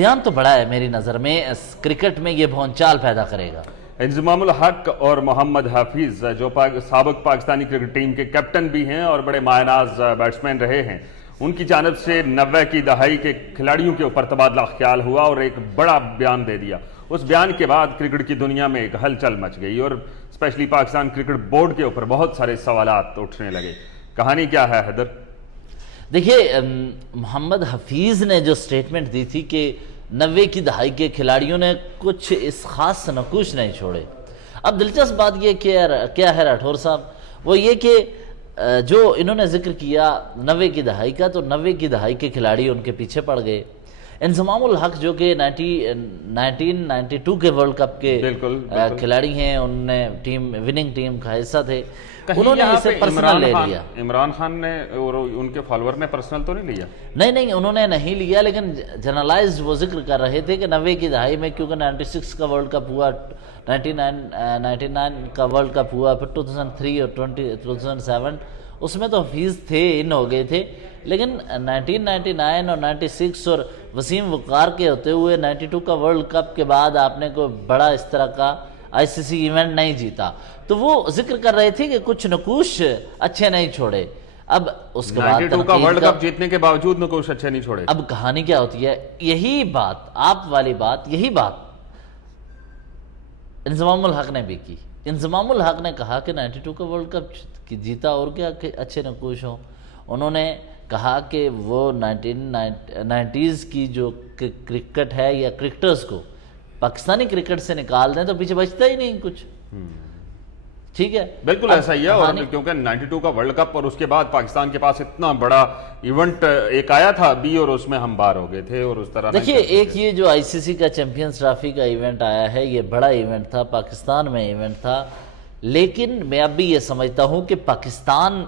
بیان تو بڑا ہے میری نظر میں، کرکٹ میں یہ بھونچال پیدا کرے گا۔ انضمام الحق اور محمد حفیظ جو سابق پاکستانی کرکٹ ٹیم کے کیپٹن بھی ہیں اور بڑے مایہ ناز بیٹسمین رہے ہیں، ان کی جانب سے 90 کی دہائی کے کھلاڑیوں کے اوپر تبادلہ خیال ہوا اور ایک بڑا بیان دے دیا۔ اس بیان کے بعد کرکٹ کی دنیا میں ایک ہلچل مچ گئی اور اسپیشلی پاکستان کرکٹ بورڈ کے اوپر بہت سارے سوالات اٹھنے لگے۔ کہانی کیا ہے حیدر؟ دیکھیے، محمد حفیظ نے جو سٹیٹمنٹ دی تھی کہ 90 کی دہائی کے کھلاڑیوں نے کچھ اس خاص نقوش نہیں چھوڑے۔ اب دلچسپ بات یہ کیا ہے راٹھور صاحب، وہ یہ کہ جو انہوں نے ذکر کیا 90 کی دہائی کا، تو 90 کی دہائی کے کھلاڑی ان کے پیچھے پڑ گئے۔ انضمام الحق جو کہ 1992 کے ورلڈ کپ کے کھلاڑی ہیں، انہوں نے وننگ ٹیم کا حصہ تھے، انہوں نے اسے پرسنل لے لیا۔ عمران خان نے اور ان کے فالوور نے پرسنل تو نہیں لیا؟ نہیں، انہوں نے نہیں لیا، لیکن جنرلائزڈ وہ ذکر کر رہے تھے کہ 90 کی دہائی میں کیونکہ 96 کا ورلڈ کپ ہوا، 99 کا ورلڈ کپ ہوا، پھر 2003 اور 2007 اس میں تو حفیظ تھے، ان ہو گئے تھے، لیکن 1999 اور 96 اور وسیم وقار کے ہوتے ہوئے 92 کا ورلڈ کپ کے بعد آپ نے کوئی بڑا اس طرح کا آئی سی سی ایونٹ نہیں جیتا، تو وہ ذکر کر رہے تھے کہ کچھ نقوش اچھے نہیں چھوڑے۔ اب اس کے بعد 92 کا ورلڈ کپ جیتنے کے باوجود نقوش اچھے نہیں چھوڑے۔ اب کہانی کیا ہوتی ہے، یہی بات آپ والی بات، یہی بات انضمام الحق نے بھی کی۔ انضمام الحق نے کہا کہ 92 کا ورلڈ کپ جیتا اور کیا کہ اچھے نقوش ہوں۔ انہوں نے کہا کہ وہ 1990s کی جو کرکٹ ہے یا کرکٹرز کو پاکستانی کرکٹ سے نکال دیں تو پیچھے بچتا ہی نہیں کچھ۔ ٹھیک ہے، بالکل ایسا ہی ہے، اور کیونکہ 92 کا ورلڈ کپ اور اس کے بعد پاکستان کے پاس اتنا بڑا ایونٹ ایک آیا تھا بھی، اور اس میں ہم بار ہو گئے تھے، اور اس طرح دیکھیے ایک یہ جو آئی سی سی کا چیمپئنز ٹرافی کا ایونٹ آیا ہے، یہ بڑا ایونٹ تھا، پاکستان میں ایونٹ تھا، لیکن میں اب بھی یہ سمجھتا ہوں کہ پاکستان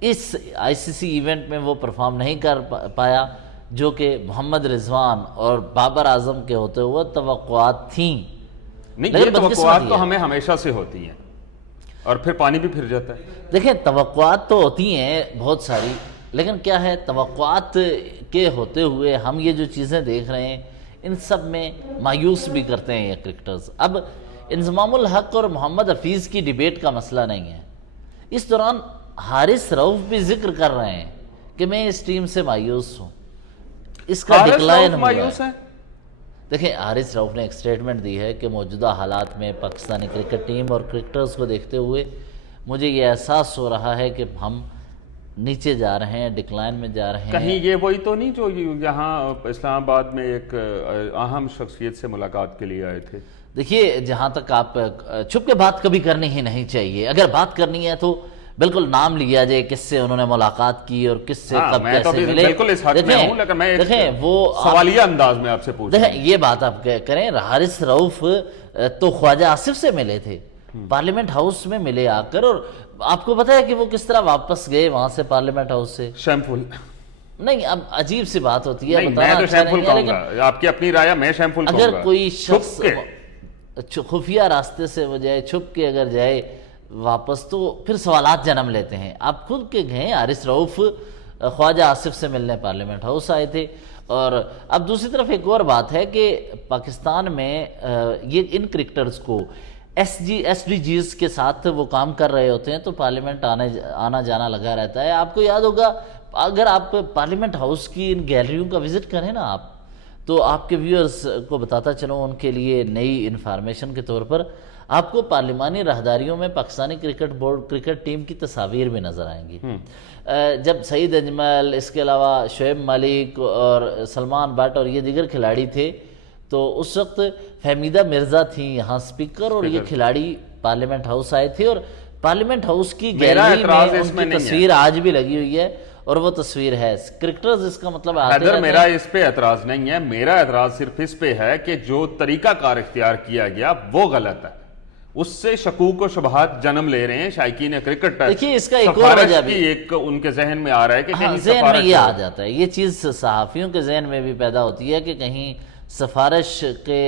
اس آئی سی سی ایونٹ میں وہ پرفارم نہیں کر پایا جو کہ محمد رضوان اور بابر اعظم کے ہوتے ہوئے توقعات تھیں۔ نہیں، یہ توقعات تو ہمیں ہمیشہ سے ہوتی ہیں اور پھر پانی بھی پھر جاتا ہے۔ دیکھیں توقعات تو ہوتی ہیں بہت ساری، لیکن کیا ہے، توقعات کے ہوتے ہوئے ہم یہ جو چیزیں دیکھ رہے ہیں ان سب میں مایوس بھی کرتے ہیں یہ کرکٹرز۔ اب انضمام الحق اور محمد حفیظ کی ڈیبیٹ کا مسئلہ نہیں ہے، اس دوران حارث رؤف بھی ذکر کر رہے ہیں کہ میں اس ٹیم سے مایوس ہوں، اس کا ڈکلائن ہوا ہے۔ دیکھیں حارث رؤف نے ایک سٹیٹمنٹ دی ہے کہ موجودہ حالات میں پاکستانی کرکٹ ٹیم اور کرکٹرز کو دیکھتے ہوئے مجھے یہ احساس ہو رہا ہے کہ ہم نیچے جا رہے ہیں، ڈکلائن میں جا رہے ہیں۔ کہیں یہ وہی تو نہیں جو یہاں اسلام آباد میں ایک اہم شخصیت سے ملاقات کے لیے آئے تھے؟ دیکھیے جہاں تک آپ چھپ کے بات کبھی کرنی ہی نہیں چاہیے، اگر بات کرنی ہے تو بالکل نام لیا جائے کس سے انہوں نے ملاقات کی اور کس سے کب کیسے ملے۔ بالکل اس حق میں ہوں، لیکن میں دیکھیں وہ سوالیہ انداز میں آپ سے پوچھ دیکھیں یہ بات آپ کریں، حارث رؤف تو خواجہ آصف سے ملے تھے، پارلیمنٹ ہاؤس میں ملے آ کر، اور آپ کو پتا ہے کہ وہ کس طرح واپس گئے وہاں سے پارلیمنٹ ہاؤس سے؟ شیمفل نہیں، اب عجیب سی بات ہوتی ہے، میں تو شیمفل کہوں گا، آپ کی اپنی رائے، میں شیمفل کہوں گا۔ اگر کوئی شخص خفیہ راستے سے وہ جائے، چھپ کے اگر جائے واپس، تو پھر سوالات جنم لیتے ہیں۔ آپ خود کے گئے، حارث رؤف خواجہ آصف سے ملنے پارلیمنٹ ہاؤس آئے تھے۔ اور اب دوسری طرف ایک اور بات ہے کہ پاکستان میں یہ ان کرکٹرز کو ایس ڈی جیز کے ساتھ وہ کام کر رہے ہوتے ہیں تو پارلیمنٹ آنا جانا لگا رہتا ہے۔ آپ کو یاد ہوگا اگر آپ پارلیمنٹ ہاؤس کی ان گیلریوں کا وزٹ کریں نا آپ، تو آپ کے ویورز کو بتاتا چلوں ان کے لیے نئی انفارمیشن کے طور پر، آپ کو پارلیمانی راہداریوں میں Pakistani cricket board cricket team کی تصاویر بھی نظر آئیں گی۔ جب سعید اجمل، اس کے علاوہ شعیب ملک اور سلمان بٹ اور یہ دیگر کھلاڑی تھے تو اس وقت فہمیدہ مرزا تھیں یہاں سپیکر، اور یہ کھلاڑی پارلیمنٹ ہاؤس آئے تھے، اور پارلیمنٹ ہاؤس کی گیلری میں ان کی تصویر آج بھی لگی ہوئی ہے، اور وہ تصویر ہے کرکٹرز۔ اس کا مطلب حیدر میرا اس پہ اعتراض نہیں ہے، میرا اعتراض صرف اس پہ ہے کہ جو طریقہ کار اختیار کیا گیا وہ غلط ہے، اس سے شکوک و شبہات جنم لے رہے ہیں شائقین کرکٹ۔ دیکھیے اس کا ایک اور وجہ بھی ایک ان کے ذہن میں آ رہا ہے کہ کہیں ذہن میں یہ آ جاتا ہے، یہ چیز صحافیوں کے ذہن میں بھی پیدا ہوتی ہے کہ کہیں سفارش کے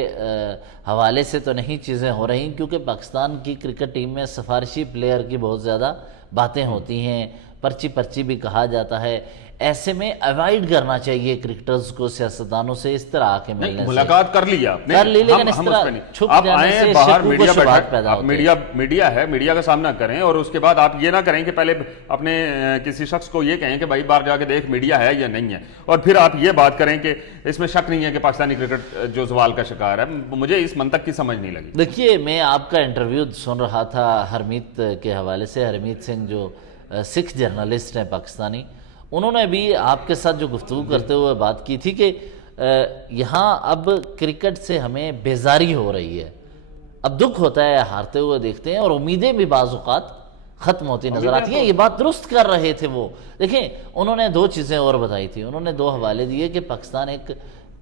حوالے سے تو نہیں چیزیں ہو رہی، کیونکہ پاکستان کی کرکٹ ٹیم میں سفارشی پلیئر کی بہت زیادہ باتیں ہوتی ہیں، پرچی بھی کہا جاتا ہے۔ ایسے میں اوائڈ کرنا چاہیے کرکٹرز کو سیاستدانوں سے اس طرح آ کے ملنے سے. ملاقات کر لی آپ نے, کر لی, لیکن اس طرح چھپ جانے سے شکوک و شبہات پیدا ہوتے ہیں. میڈیا ہے, میڈیا کا سامنا کریں اور اس کے بعد آپ یہ نہ کریں کہ پہلے اپنے کسی شخص کو یہ کہیں کہ بھائی باہر جا کے دیکھ میڈیا ہے یا نہیں ہے, اور پھر آپ یہ بات کریں کہ اس میں شک نہیں ہے کہ پاکستانی کرکٹ جو زوال کا شکار ہے. مجھے اس منطق کی سمجھ نہیں لگی. دیکھیے, میں آپ کا انٹرویو سن رہا تھا ہرمیت کے حوالے سے. ہرمیت سنگھ جو سکھ جرنلسٹ ہیں پاکستانی, انہوں نے بھی آپ کے ساتھ جو گفتگو کرتے ہوئے بات کی تھی کہ یہاں اب کرکٹ سے ہمیں بیزاری ہو رہی ہے, اب دکھ ہوتا ہے ہارتے ہوئے دیکھتے ہیں, اور امیدیں بھی بعض اوقات ختم ہوتی نظر آتی ہیں. یہ بات درست کر رہے تھے وہ. دیکھیں, انہوں نے 2 چیزیں اور بتائی تھی. انہوں نے 2 حوالے دیے کہ پاکستان ایک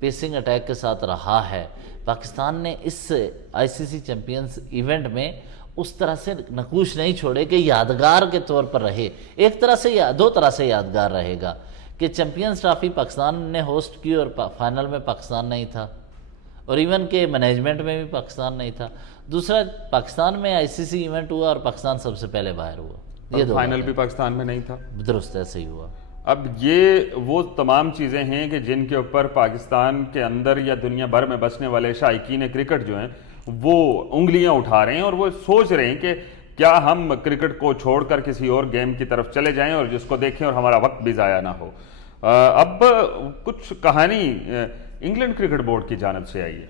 پیسنگ اٹیک کے ساتھ رہا ہے. پاکستان نے اس آئی سی سی چیمپئنز ایونٹ میں اس طرح سے نقوش نہیں چھوڑے کہ یادگار کے طور پر رہے. ایک طرح سے 2 طرح سے یادگار رہے گا کہ چیمپئنز ٹرافی پاکستان نے ہوسٹ کی اور فائنل میں پاکستان نہیں تھا, اور ایون کہ مینجمنٹ میں بھی پاکستان نہیں تھا. دوسرا, پاکستان میں آئی سی سی ایونٹ ہوا اور پاکستان سب سے پہلے باہر ہوا. یہ فائنل بھی پاکستان میں نہیں تھا. درست ایسے ہی ہوا. اب یہ وہ تمام چیزیں ہیں کہ جن کے اوپر پاکستان کے اندر یا دنیا بھر میں بسنے والے شائقین کرکٹ جو ہیں وہ انگلیاں اٹھا رہے ہیں, اور وہ سوچ رہے ہیں کہ کیا ہم کرکٹ کو چھوڑ کر کسی اور گیم کی طرف چلے جائیں اور جس کو دیکھیں اور ہمارا وقت بھی ضائع نہ ہو. اب کچھ کہانی انگلینڈ کرکٹ بورڈ کی جانب سے آئی ہے,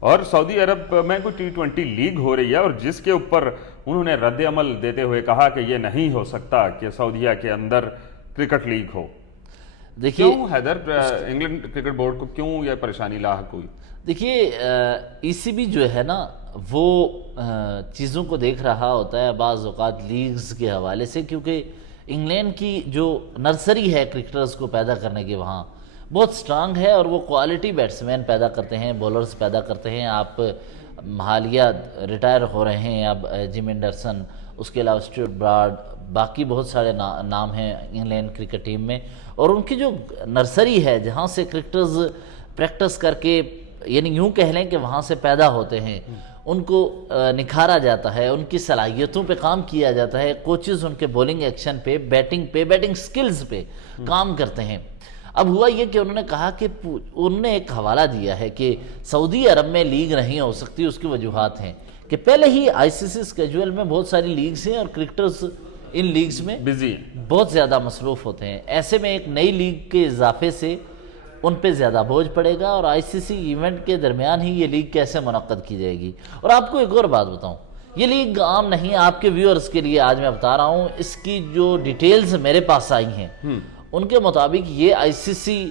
اور سعودی عرب میں کوئی T20 لیگ ہو رہی ہے, اور جس کے اوپر انہوں نے رد عمل دیتے ہوئے کہا کہ یہ نہیں ہو سکتا کہ سعودیہ کے اندر کرکٹ لیگ ہو. دیکھیے کیوں حیدر, انگلینڈ کرکٹ بورڈ کو کیوں یہ پریشانی لاحق ہوئی؟ دیکھیے, ای سی بی جو ہے نا وہ چیزوں کو دیکھ رہا ہوتا ہے بعض اوقات لیگز کے حوالے سے, کیونکہ انگلینڈ کی جو نرسری ہے کرکٹرز کو پیدا کرنے کی وہاں بہت سٹرانگ ہے, اور وہ کوالٹی بیٹسمین پیدا کرتے ہیں, بولرز پیدا کرتے ہیں. آپ حالیہ ریٹائر ہو رہے ہیں اب جم اینڈرسن, اس کے علاوہ اسٹیوارٹ براڈ, باقی بہت سارے نام ہیں انگلینڈ کرکٹ ٹیم میں, اور ان کی جو نرسری ہے جہاں سے کرکٹرز پریکٹس کر کے, یعنی یوں کہہ لیں کہ وہاں سے پیدا ہوتے ہیں, ان کو نکھارا جاتا ہے, ان کی صلاحیتوں پہ کام کیا جاتا ہے. کوچز ان کے بولنگ ایکشن پہ, بیٹنگ سکلز پہ کام کرتے ہیں. اب ہوا یہ کہ انہوں نے کہا کہ انہوں نے ایک حوالہ دیا ہے کہ سعودی عرب میں لیگ نہیں ہو سکتی. اس کی وجوہات ہیں کہ پہلے ہی آئی سی سی اسکیجول میں بہت ساری لیگز ہیں, اور کرکٹرز ان لیگز میں بزی بہت زیادہ مصروف ہوتے ہیں. ایسے میں ایک نئی لیگ کے اضافے سے ان پہ زیادہ بوجھ پڑے گا, اور آئی سی سی ایونٹ کے درمیان ہی یہ لیگ کیسے منعقد کی جائے گی. اور آپ کو ایک اور بات بتاؤں, یہ لیگ عام نہیں, آپ کے ویورز کے لیے آج میں بتا رہا ہوں. اس کی جو ڈیٹیلز میرے پاس آئی ہیں ان کے مطابق یہ آئی سی سی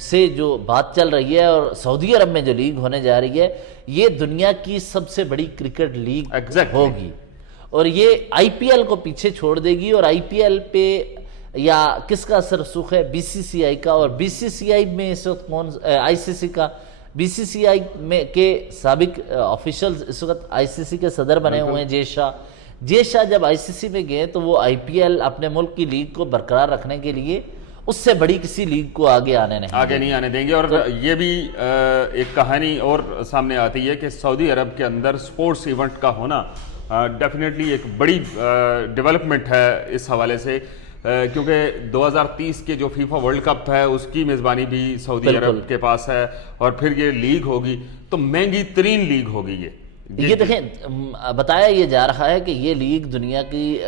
سے جو بات چل رہی ہے, اور سعودی عرب میں جو لیگ ہونے جا رہی ہے, یہ دنیا کی سب سے بڑی کرکٹ لیگ ہوگی, اور یہ آئی پی ایل کو پیچھے چھوڑ دے گی. اور آئی پی ایل پہ یا کس کا اثر رسوخ ہے؟ بی سی سی آئی کا. اور بی سی سی آئی میں اس وقت کون, آئی سی سی کا, بی سی سی آئی میں کے سابق آفیشلز اس وقت آئی سی سی کے صدر بنے ہوئے ہیں جے شاہ جب آئی سی سی میں گئے تو وہ آئی پی ایل اپنے ملک کی لیگ کو برقرار رکھنے کے لیے اس سے بڑی کسی لیگ کو آگے نہیں آنے دیں گے. اور یہ بھی ایک کہانی اور سامنے آتی ہے کہ سعودی عرب کے اندر سپورٹس ایونٹ کا ہونا ڈیفینیٹلی ایک بڑی ڈیولپمنٹ ہے اس حوالے سے, کیونکہ 2030 کے جو فیفا ورلڈ کپ ہے اس کی میزبانی بھی سعودی عرب کے پاس ہے, اور پھر یہ لیگ ہوگی تو مہنگی ترین لیگ ہوگی. یہ دیکھیں, بتایا یہ جا رہا ہے کہ یہ لیگ دنیا کی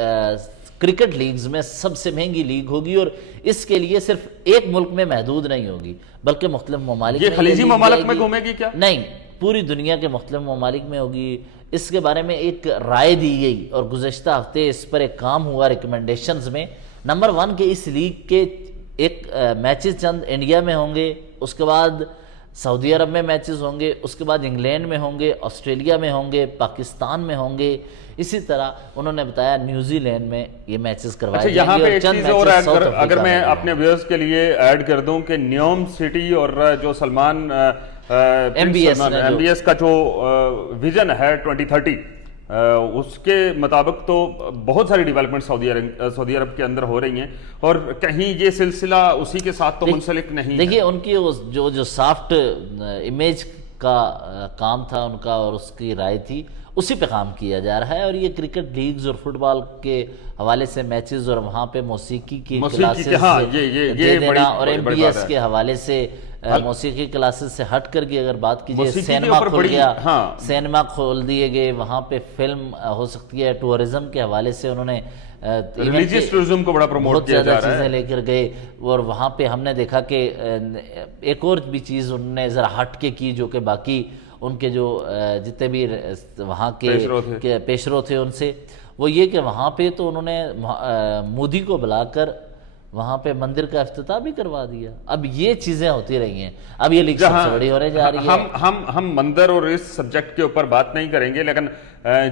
کرکٹ لیگز میں سب سے مہنگی لیگ ہوگی, اور اس کے لیے صرف ایک ملک میں محدود نہیں ہوگی بلکہ مختلف ممالک میں. یہ خلیجی ممالک میں گھومے گی کیا؟ نہیں, پوری دنیا کے مختلف ممالک میں ہوگی. اس کے بارے میں ایک رائے دی گئی, اور گزشتہ ہفتے اس پر ایک کام ہوا ریکمنڈیشنز میں. نمبر 1 کہ اس لیگ کے ایک میچز چند انڈیا میں ہوں گے, اس کے بعد سعودی عرب میں میچز ہوں گے, اس کے بعد انگلینڈ میں ہوں گے, آسٹریلیا میں ہوں گے, پاکستان میں ہوں گے. اسی طرح انہوں نے بتایا نیوزی لینڈ میں یہ میچز کروائے جائیں گے. یہاں پہ ایک چیز اور اگر میں اپنے ویورز کے لیے ایڈ کر دوں کہ نیوم سٹی اور جو سلمان ایم بی ایس کا جو ویژن ہے 2030 اس کے مطابق تو بہت ساری ڈیولپمنٹ سعودی عرب کے اندر ہو رہی ہیں, اور کہیں یہ سلسلہ اسی کے ساتھ تو منسلک نہیں. دیکھیے ان کی جو سافٹ امیج کا کام تھا ان کا اور اس کی رائے تھی، اسی پہ کام کیا جا رہا ہے. اور یہ کرکٹ لیگز اور فٹ بال کے حوالے سے میچز اور وہاں پہ موسیقی کی کلاسز دے دینا اور ایم بی ایس کے حوالے سے موسیقی کلاسز سے ہٹ کر کے اگر بات کیجیے سینما کھل گیا، سینما کھول دیے گئے، وہاں پہ فلم ہو سکتی ہے. ٹورزم کے حوالے سے انہوں نے ریلیجیس ٹورزم کو بڑا پروموٹ کیا جا رہا ہے، چیزیں لے کر گئے. اور وہاں پہ ہم نے دیکھا کہ ایک اور بھی چیز انہوں نے ذرا ہٹ کے کی جو کہ باقی ان کے جو جتنے بھی وہاں کے پیشرو تھے ان سے، وہ یہ کہ وہاں پہ تو انہوں نے مودی کو بلا کر وہاں پہ مندر کا افتتاح بھی کروا دیا. اب یہ چیزیں ہوتی رہی ہیں، اب یہ لیگ سب سے بڑی ہونے جا رہی ہے. ہم مندر اور اس سبجیکٹ کے اوپر بات نہیں کریں گے، لیکن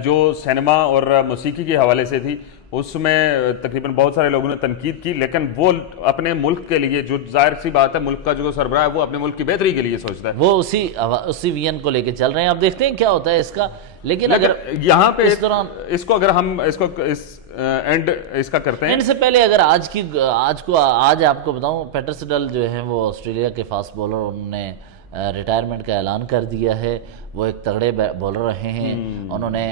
جو سینما اور موسیقی کے حوالے سے تھی اس میں تقریباً بہت سارے لوگوں نے تنقید کی، لیکن وہ اپنے ملک کے لیے، جو ظاہر سی بات ہے ملک کا جو سربراہ ہے وہ اپنے ملک کی بہتری کے لیے سوچتا ہے، وہ اسی وین کو لے کے چل رہے ہیں. اب دیکھتے ہیں کیا ہوتا ہے اس کا. لیکن اگر یہاں پہ اس دوران اس کو اگر ہم اینڈ اس کا کرتے ہیں، اینڈ سے پہلے اگر آج آپ کو بتاؤں، پیٹر سڈل جو ہیں وہ آسٹریلیا کے فاسٹ بولر، انہوں نے ریٹائرمنٹ کا اعلان کر دیا ہے. وہ ایک تگڑے بولر رہے ہیں، انہوں نے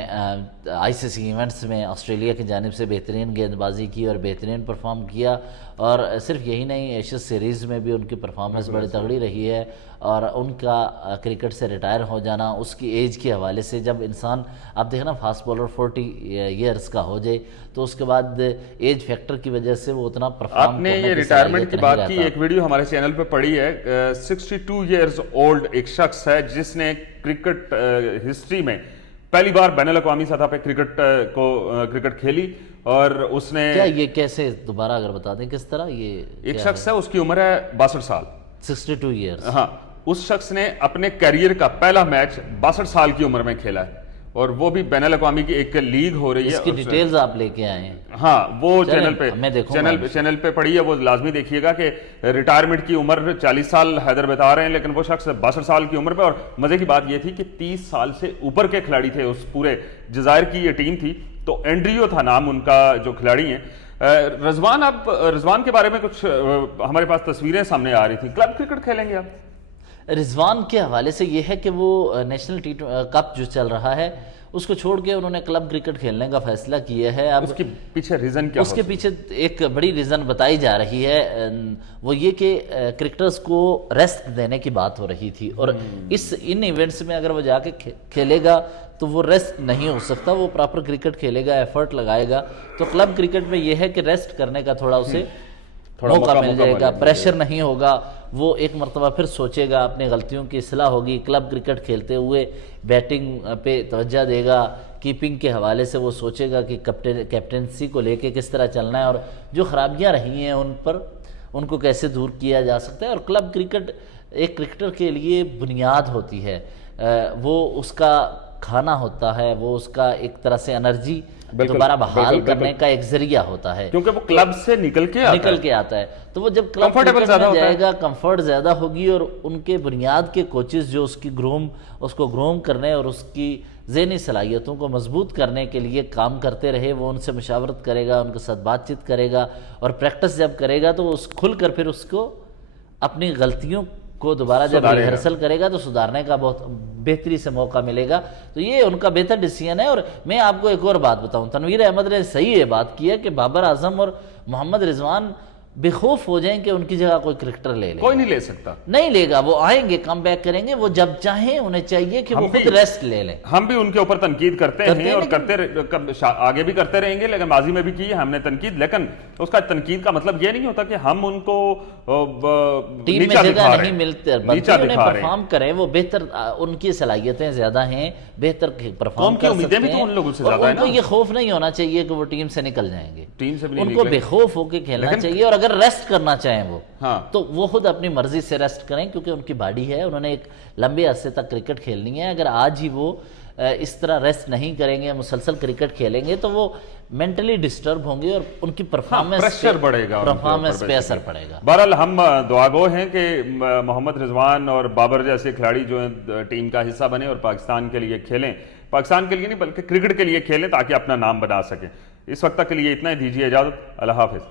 آئی سی سی ایونٹس میں آسٹریلیا کی جانب سے بہترین گیند بازی کی اور بہترین پرفارم کیا. اور صرف یہی نہیں، ایشیز سیریز میں بھی ان کی پرفارمنس بڑی تگڑی رہی ہے. اور ان کا کرکٹ سے ریٹائر ہو جانا اس کی ایج کے حوالے سے، جب انسان آپ دیکھنا فاسٹ بولر 40 ایئرس کا ہو جائے تو اس کے بعد ایج فیکٹر کی وجہ سے وہ اتنا پرفارم آپ نے یہ ریٹائرمنٹ کی بات کی، ایک ویڈیو ہمارے چینل پہ پڑی ہے. 62 ایئرز اولڈ ایک شخص ہے جس نے کرکٹ ہسٹری میں پہلی بار بین الاقوامی سطح پہ کرکٹ کھیلی. اور اس نے کیا یہ کیسے دوبارہ اگر بتا دیں کس طرح، یہ ایک شخص ہے، اس کی عمر ہے 62 سال، 62 ایئرس. ہاں، اس شخص نے اپنے کیریئر کا پہلا میچ 62 سال کی عمر میں کھیلا ہے، اور وہ بھی بین الاقوامی کی ایک لیگ ہو رہی ہے. اس کی ڈیٹیلز آپ لے کے آئے ہیں؟ ہاں، وہ چینل پہ پڑھی ہے، وہ لازمی دیکھیے گا کہ ریٹائرمنٹ کی عمر 40 سال حیدر بتا رہے ہیں، لیکن وہ شخص 62 سال کی عمر پہ. اور مزے کی بات یہ تھی کہ 30 سال سے اوپر کے کھلاڑی تھے اس پورے جزائر کی یہ ٹیم تھی. تو اینڈریو تھا نام ان کا جو کھلاڑی ہیں. رضوان، اب رضوان کے بارے میں کچھ ہمارے پاس تصویریں سامنے آ رہی تھیں، کلب کرکٹ کھیلیں گے آپ؟ رضوان کے حوالے سے یہ ہے کہ وہ نیشنل کپ جو چل رہا ہے اس کو چھوڑ کے انہوں نے کلب کرکٹ کھیلنے کا فیصلہ کیا ہے. اب اس کے پیچھے ریزن کیا؟ اس کے پیچھے ایک بڑی ریزن بتائی جا رہی ہے، وہ یہ کہ کرکٹرز کو ریسٹ دینے کی بات ہو رہی تھی. اور ان ایونٹس میں اگر وہ جا کے کھیلے گا تو وہ ریسٹ نہیں ہو سکتا، وہ پراپر کرکٹ کھیلے گا، ایفرٹ لگائے گا. تو کلب کرکٹ میں یہ ہے کہ ریسٹ کرنے کا تھوڑا اسے موقع مل جائے گا، پریشر نہیں ہوگا. وہ ایک مرتبہ پھر سوچے گا، اپنی غلطیوں کی اصلاح ہوگی. کلب کرکٹ کھیلتے ہوئے بیٹنگ پہ توجہ دے گا، کیپنگ کے حوالے سے وہ سوچے گا کہ کیپٹنسی کو لے کے کس طرح چلنا ہے اور جو خرابیاں رہی ہیں ان کو کیسے دور کیا جا سکتا ہے. اور کلب کرکٹ ایک کرکٹر کے لیے بنیاد ہوتی ہے، وہ اس کا کھانا ہوتا ہے، وہ اس کا ایک طرح سے انرجی دوبارہ بحال کرنے کا ایک ذریعہ ہوتا ہے، کیونکہ وہ کلب سے نکل کے آتا ہے. تو وہ جب کلب کرکٹ میں جائے گا کمفرٹ زیادہ ہوگی. اور ان کے بنیاد کے کوچز جو اس کو گروم کرنے اور اس کی ذہنی صلاحیتوں کو مضبوط کرنے کے لیے کام کرتے رہے، وہ ان سے مشاورت کرے گا، ان کے ساتھ بات چیت کرے گا. اور پریکٹس جب کرے گا تو اس کھل کر پھر اس کو اپنی غلطیوں کو دوبارہ جب ریہرسل کرے گا تو سدھارنے کا بہت بہتری سے موقع ملے گا. تو یہ ان کا بہتر ڈیسیژن ہے. اور میں آپ کو ایک اور بات بتاؤں، تنویر احمد نے صحیح یہ بات کی ہے کہ بابر اعظم اور محمد رضوان بے خوف ہو جائیں کہ ان کی جگہ کوئی کرکٹر لے لے. کوئی نہیں لے سکتا، نہیں لے گا. وہ آئیں گے، کم بیک کریں گے. وہ جب چاہیں انہیں چاہیے کہ وہ خود ریسٹ لے لیں. ہم بھی ان کے اوپر تنقید کرتے ہیں اور آگے بھی کرتے رہیں گے، لیکن ماضی میں بھی کی ہے ہم نے تنقید. لیکن اس کا تنقید کا مطلب یہ نہیں ہوتا کہ ہم ان کو ٹیم میں جگہ نہیں ملتے، بلکہ انہیں پرفارم کریں. وہ بہتر، ان کی صلاحیتیں زیادہ ہیں، بہتر پرفارم کر سکتے ہیں. اور ان کو یہ خوف نہیں ہونا چاہیے کہ وہ ٹیم سے نکل جائیں گے. ان کو بے خوف ہو کے کھیلنا چاہیے. اور اگر ریسٹ کرنا چاہیں وہ تو وہ خود اپنی مرضی سے ریسٹ کریں، کیونکہ ان کی باڈی ہے، انہوں نے ایک لمبے عرصے تک کرکٹ کھیلنی ہے. اگر آج ہی وہ اس طرح ریسٹ نہیں کریں گے، مسلسل کرکٹ کھیلیں گے تو وہ مینٹلی ڈسٹرب ہوں گے اور ان کی پرفارمنس پہ اثر پڑے گا. بہرحال ہم دعاگو ہیں کہ محمد رضوان اور بابر جیسے کھلاڑی جو ہیں ٹیم کا حصہ بنے اور پاکستان کے لیے کھیلیں. پاکستان کے لیے نہیں بلکہ کرکٹ کے لیے کھیلیں تاکہ اپنا نام بنا سکیں. اس وقت تک کے لیے اتنا ہی، دیجیے اجازت. اللہ حافظ.